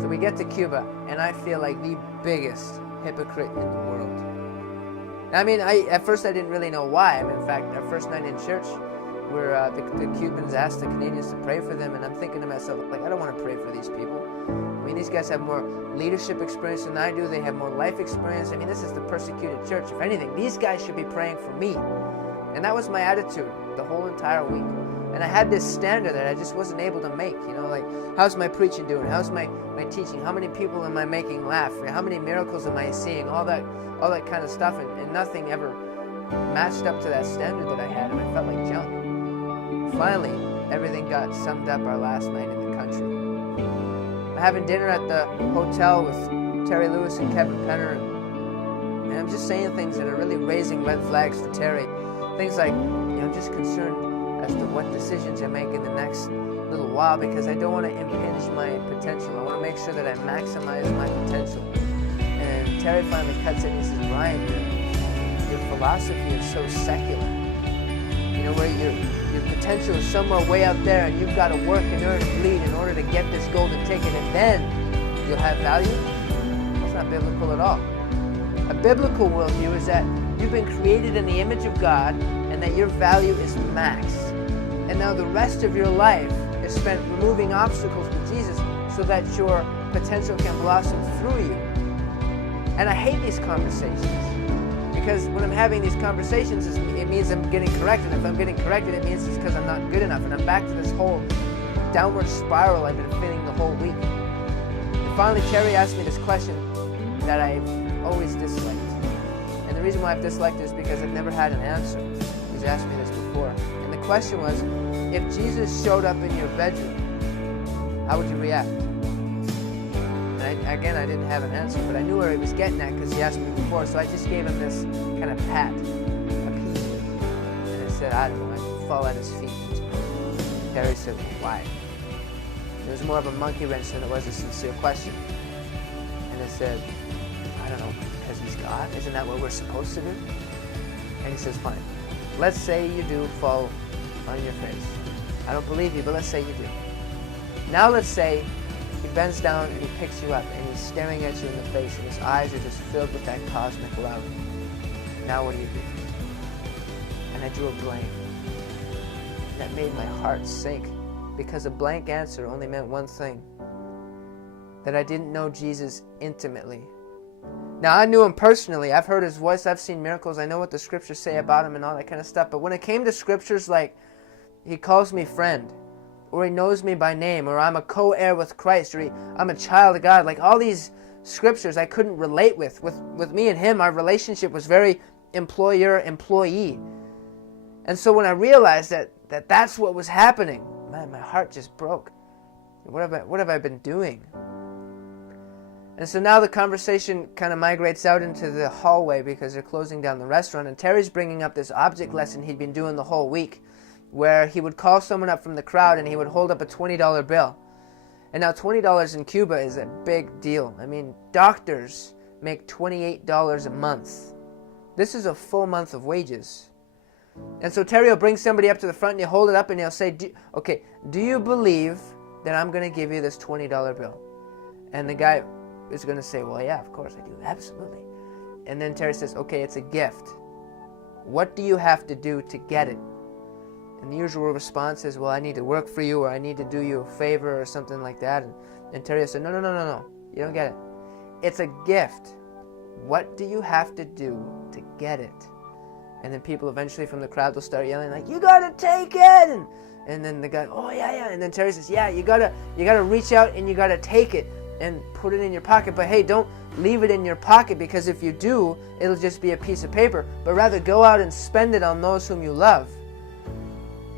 So we get to Cuba, and I feel like the biggest hypocrite in the world. I mean, at first I didn't really know why. I mean, in fact, our first night in church, where the Cubans asked the Canadians to pray for them, and I'm thinking to myself, like, I don't want to pray for these people. I mean, these guys have more leadership experience than I do. They have more life experience. I mean, this is the persecuted church. If anything, these guys should be praying for me. And that was my attitude the whole entire week. And I had this standard that I just wasn't able to make. You know, like, how's my preaching doing? How's my teaching? How many people am I making laugh? How many miracles am I seeing? All that kind of stuff. And nothing ever matched up to that standard that I had. And I felt like junk. Finally, everything got summed up our last night in the country. I'm having dinner at the hotel with Terry Lewis and Kevin Penner, and I'm just saying things that are really raising red flags for Terry. Things like, I'm just concerned as to what decisions I make in the next little while, because I don't want to impinge my potential. I want to make sure that I maximize my potential. And Terry finally cuts in and he says, Ryan, your philosophy is so secular. You know, where your potential is somewhere way out there, and you've got to work and earn and bleed in order to get this golden ticket, and then you'll have value. That's not biblical at all. A biblical worldview is that you've been created in the image of God, and that your value is maxed. And now the rest of your life is spent removing obstacles with Jesus so that your potential can blossom through you. And I hate these conversations. Because when I'm having these conversations, it means I'm getting corrected. If I'm getting corrected, it means it's because I'm not good enough. And I'm back to this whole downward spiral I've been feeling the whole week. And finally, Terry asked me this question that I've always disliked. And the reason why I've disliked it is because I've never had an answer. He's asked me this before. And the question was, if Jesus showed up in your bedroom, how would you react? Again, I didn't have an answer, but I knew where he was getting at because he asked me before, so I just gave him this kind of pat, a peek. And I said, I don't know, I'd fall at his feet. Terry said, why? It was more of a monkey wrench than it was a sincere question. And I said, I don't know, because he's God? Isn't that what we're supposed to do? And he says, fine. Let's say you do fall on your face. I don't believe you, but let's say you do. Now let's say he bends down and he picks you up and he's staring at you in the face and his eyes are just filled with that cosmic love. Now what do you do? And I drew a blank. That made my heart sink, because a blank answer only meant one thing: that I didn't know Jesus intimately. Now, I knew him personally. I've heard his voice. I've seen miracles. I know what the scriptures say about him and all that kind of stuff. But when it came to scriptures like he calls me friend, or he knows me by name, or I'm a co-heir with Christ, or I'm a child of God, like all these scriptures I couldn't relate with. With me and him, our relationship was very employer-employee. And so when I realized that that's what was happening, man, my heart just broke. What have I been doing? And so now the conversation kind of migrates out into the hallway because they're closing down the restaurant, and Terry's bringing up this object lesson he'd been doing the whole week, where he would call someone up from the crowd and he would hold up a $20 bill. And now $20 in Cuba is a big deal. I mean, doctors make $28 a month. This is a full month of wages. And so Terry will bring somebody up to the front and he'll hold it up and he'll say, do you believe that I'm going to give you this $20 bill? And the guy is going to say, well, yeah, of course I do, absolutely. And then Terry says, okay, it's a gift. What do you have to do to get it? And the usual response is, well, I need to work for you, or I need to do you a favor, or something like that. And Terry said, no, you don't get it. It's a gift. What do you have to do to get it? And then people eventually from the crowd will start yelling like, you gotta take it! And then the guy, oh yeah. And then Terry says, yeah, you gotta reach out and you gotta take it and put it in your pocket. But hey, don't leave it in your pocket, because if you do, it'll just be a piece of paper. But rather go out and spend it on those whom you love.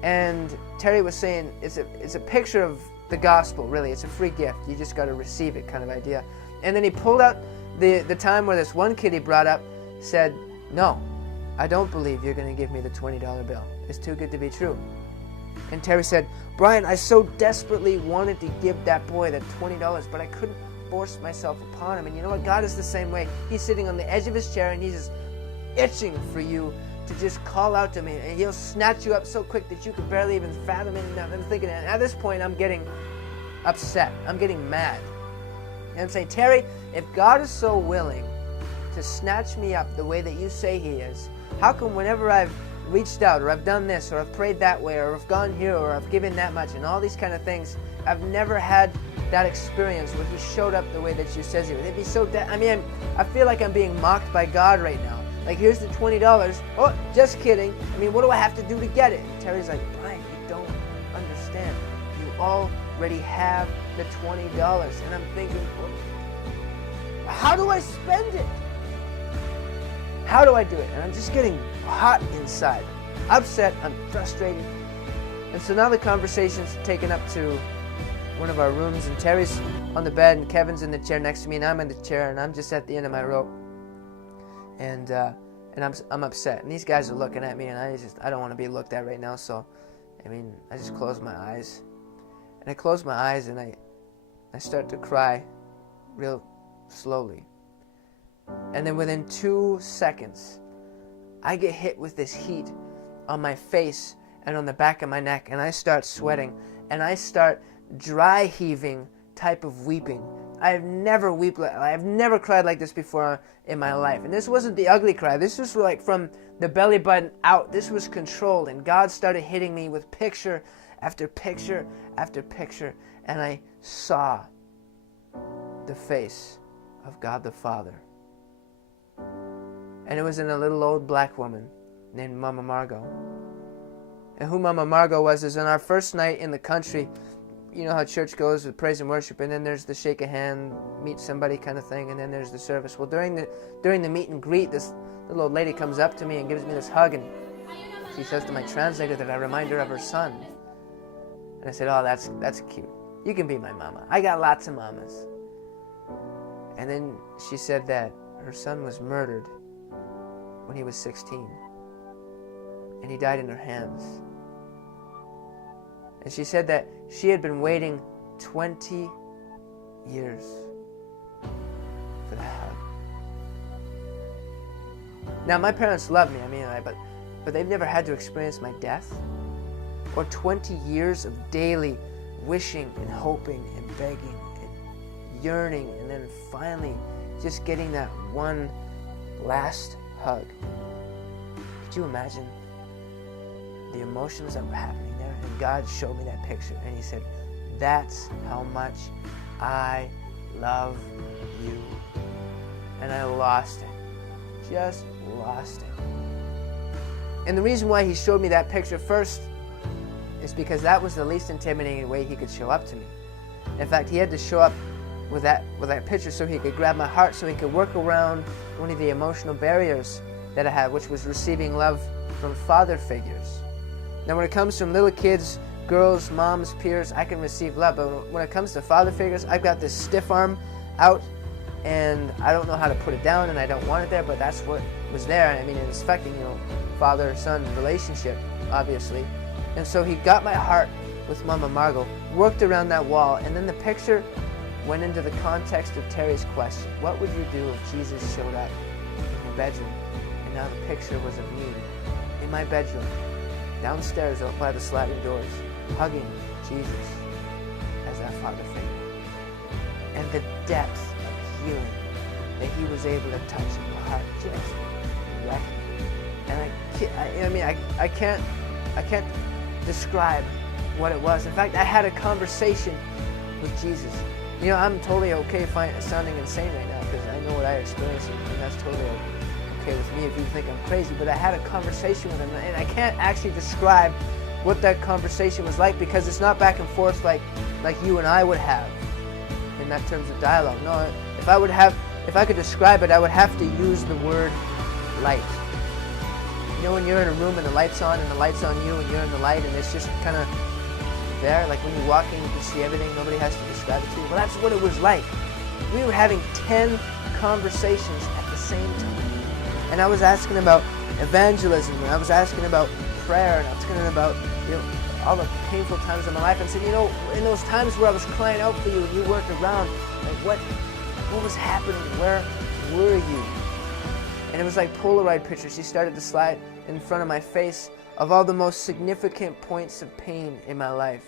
And Terry was saying it's a picture of the gospel, really. It's a free gift. You just got to receive it, kind of idea. And then he pulled out the time where this one kid he brought up said, no, I don't believe you're going to give me the $20 bill. It's too good to be true. And Terry said, Brian, I so desperately wanted to give that boy that $20, but I couldn't force myself upon him. And you know what? God is the same way. He's sitting on the edge of his chair and he's just itching for you to just call out to me, and he'll snatch you up so quick that you could barely even fathom it. And I'm thinking, at this point, I'm getting upset. I'm getting mad. And I'm saying, Terry, if God is so willing to snatch me up the way that you say he is, how come whenever I've reached out, or I've done this, or I've prayed that way, or I've gone here, or I've given that much, and all these kind of things, I've never had that experience where he showed up the way that you says he would? It'd be so I feel like I'm being mocked by God right now. Like, here's the $20. Oh, just kidding. I mean, what do I have to do to get it? And Terry's like, Brian, you don't understand. You already have the $20. And I'm thinking, well, how do I spend it? How do I do it? And I'm just getting hot inside, upset, I'm frustrated. And so now the conversation's taken up to one of our rooms, and Terry's on the bed, and Kevin's in the chair next to me, and I'm in the chair, and I'm just at the end of my rope. And I'm upset. And these guys are looking at me, and I don't want to be looked at right now, so I just close my eyes. And I close my eyes, and I start to cry real slowly. And then within 2 seconds, I get hit with this heat on my face and on the back of my neck, and I start sweating, and I start dry heaving type of weeping. I've never cried like this before in my life. And this wasn't the ugly cry. This was like from the belly button out. This was controlled, and God started hitting me with picture after picture after picture, and I saw the face of God the Father. And it was in a little old black woman named Mama Margot. And who Mama Margot was is on our first night in the country, you know how church goes with praise and worship, and then there's the shake a hand, meet somebody kind of thing, and then there's the service. Well, during the meet and greet, this little old lady comes up to me and gives me this hug, and she says to my translator that I remind her of her son. And I said, oh, that's cute. You can be my mama. I got lots of mamas. And then she said that her son was murdered when he was 16, and he died in her hands. And she said that she had been waiting 20 years for that hug. Now, my parents love me, but they've never had to experience my death, or 20 years of daily wishing and hoping and begging and yearning, and then finally just getting that one last hug. Could you imagine the emotions that were happening there? And God showed me that picture, and he said, that's how much I love you. And I lost it. Just lost it. And the reason why he showed me that picture first is because that was the least intimidating way he could show up to me. In fact, he had to show up with that picture so he could grab my heart, so he could work around one of the emotional barriers that I had, which was receiving love from father figures. Now, when it comes from little kids, girls, moms, peers, I can receive love. But when it comes to father figures, I've got this stiff arm out, and I don't know how to put it down, and I don't want it there, but that's what was there. I mean, it was affecting, father-son relationship, obviously. And so he got my heart with Mama Margot, worked around that wall, and then the picture went into the context of Terry's question. What would you do if Jesus showed up in your bedroom? And now the picture was of me in my bedroom, downstairs out by the sliding doors, hugging Jesus as that father figure. And the depth of healing that he was able to touch in my heart just wrecked me. And I can't describe what it was. In fact, I had a conversation with Jesus. I'm totally okay sounding insane right now because I know what I experienced, and that's totally okay with me if you think I'm crazy. But I had a conversation with him, and I can't actually describe what that conversation was like because it's not back and forth like you and I would have in that terms of dialogue. No, if I could describe it, I would have to use the word light. When you're in a room and the light's on and the light's on you and you're in the light and it's just kind of there, like when you walk in you can see everything, nobody has to describe it to you. Well, that's what it was like. We were having 10 conversations at the same time. And I was asking about evangelism, and I was asking about prayer, and I was asking about all the painful times of my life, and said, in those times where I was crying out for you and you weren't around, like what was happening? Where were you? And it was like Polaroid pictures. He started to slide in front of my face of all the most significant points of pain in my life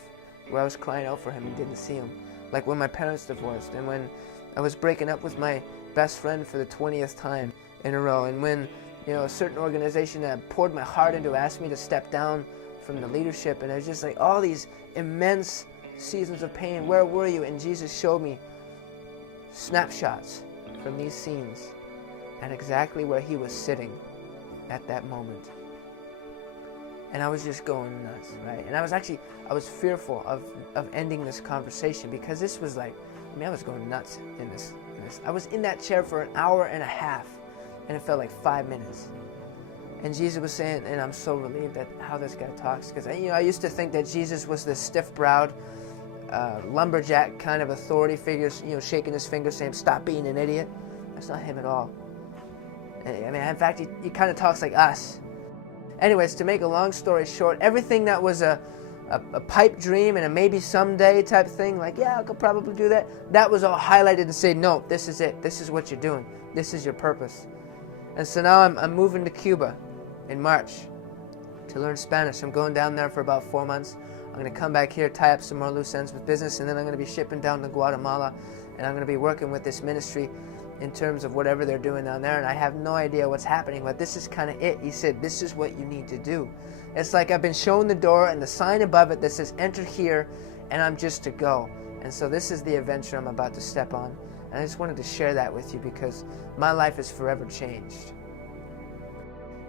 where I was crying out for him and didn't see him. Like when my parents divorced, and when I was breaking up with my best friend for the 20th time in a row. And when, a certain organization that I poured my heart into asked me to step down from the leadership, and it was just like all these immense seasons of pain. Where were you? And Jesus showed me snapshots from these scenes and exactly where he was sitting at that moment. And I was just going nuts, right? And I was fearful of ending this conversation, because this was like, I was going nuts in this. I was in that chair for an hour and a half, and it felt like 5 minutes. And Jesus was saying, and I'm so relieved at how this guy talks, because I used to think that Jesus was this stiff-browed, lumberjack kind of authority figure, shaking his finger saying, "Stop being an idiot." That's not him at all. In fact, he kind of talks like us. Anyways, to make a long story short, everything that was a pipe dream and a maybe someday type thing, like, yeah, I could probably do that, that was all highlighted and say, no, this is it. This is what you're doing. This is your purpose. And so now I'm moving to Cuba in March to learn Spanish. I'm going down there for about 4 months. I'm going to come back here, tie up some more loose ends with business, and then I'm going to be shipping down to Guatemala, and I'm going to be working with this ministry in terms of whatever they're doing down there, and I have no idea what's happening, but this is kind of it. He said, this is what you need to do. It's like I've been shown the door and the sign above it that says, enter here, and I'm just to go. And so this is the adventure I'm about to step on, and I just wanted to share that with you because my life is forever changed.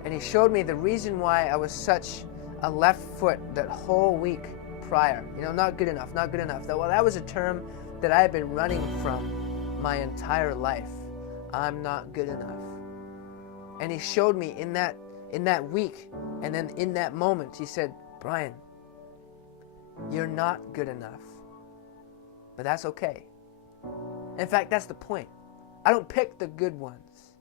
And he showed me the reason why I was such a left foot that whole week prior. Not good enough, not good enough. Well, that was a term that I had been running from my entire life. I'm not good enough. And he showed me in that week, and then in that moment, he said, Brian, you're not good enough. But that's okay. In fact, that's the point. I don't pick the good ones.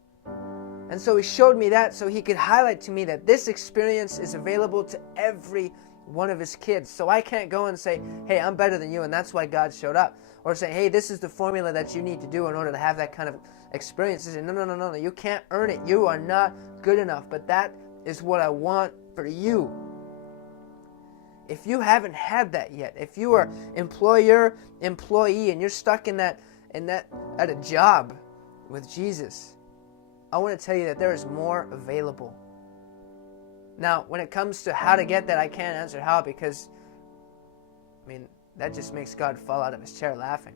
And so he showed me that so he could highlight to me that this experience is available to every one of his kids. So I can't go and say, hey, I'm better than you, and that's why God showed up. Or say, hey, this is the formula that you need to do in order to have that kind of experience. He said, no, you can't earn it. You are not good enough. But that is what I want for you. If you haven't had that yet, if you are employer, employee, and you're stuck in that at a job with Jesus, I want to tell you that there is more available. Now, when it comes to how to get that, I can't answer how, because, that just makes God fall out of his chair laughing.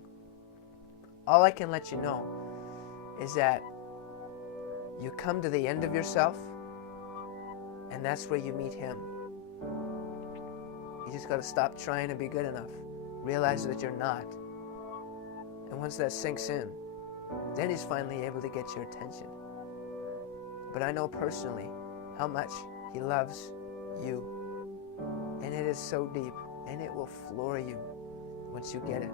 All I can let you know is that you come to the end of yourself, and that's where you meet him. You just got to stop trying to be good enough. Realize that you're not. And once that sinks in, then he's finally able to get your attention. But I know personally how much he loves you. And it is so deep, and it will floor you once you get it.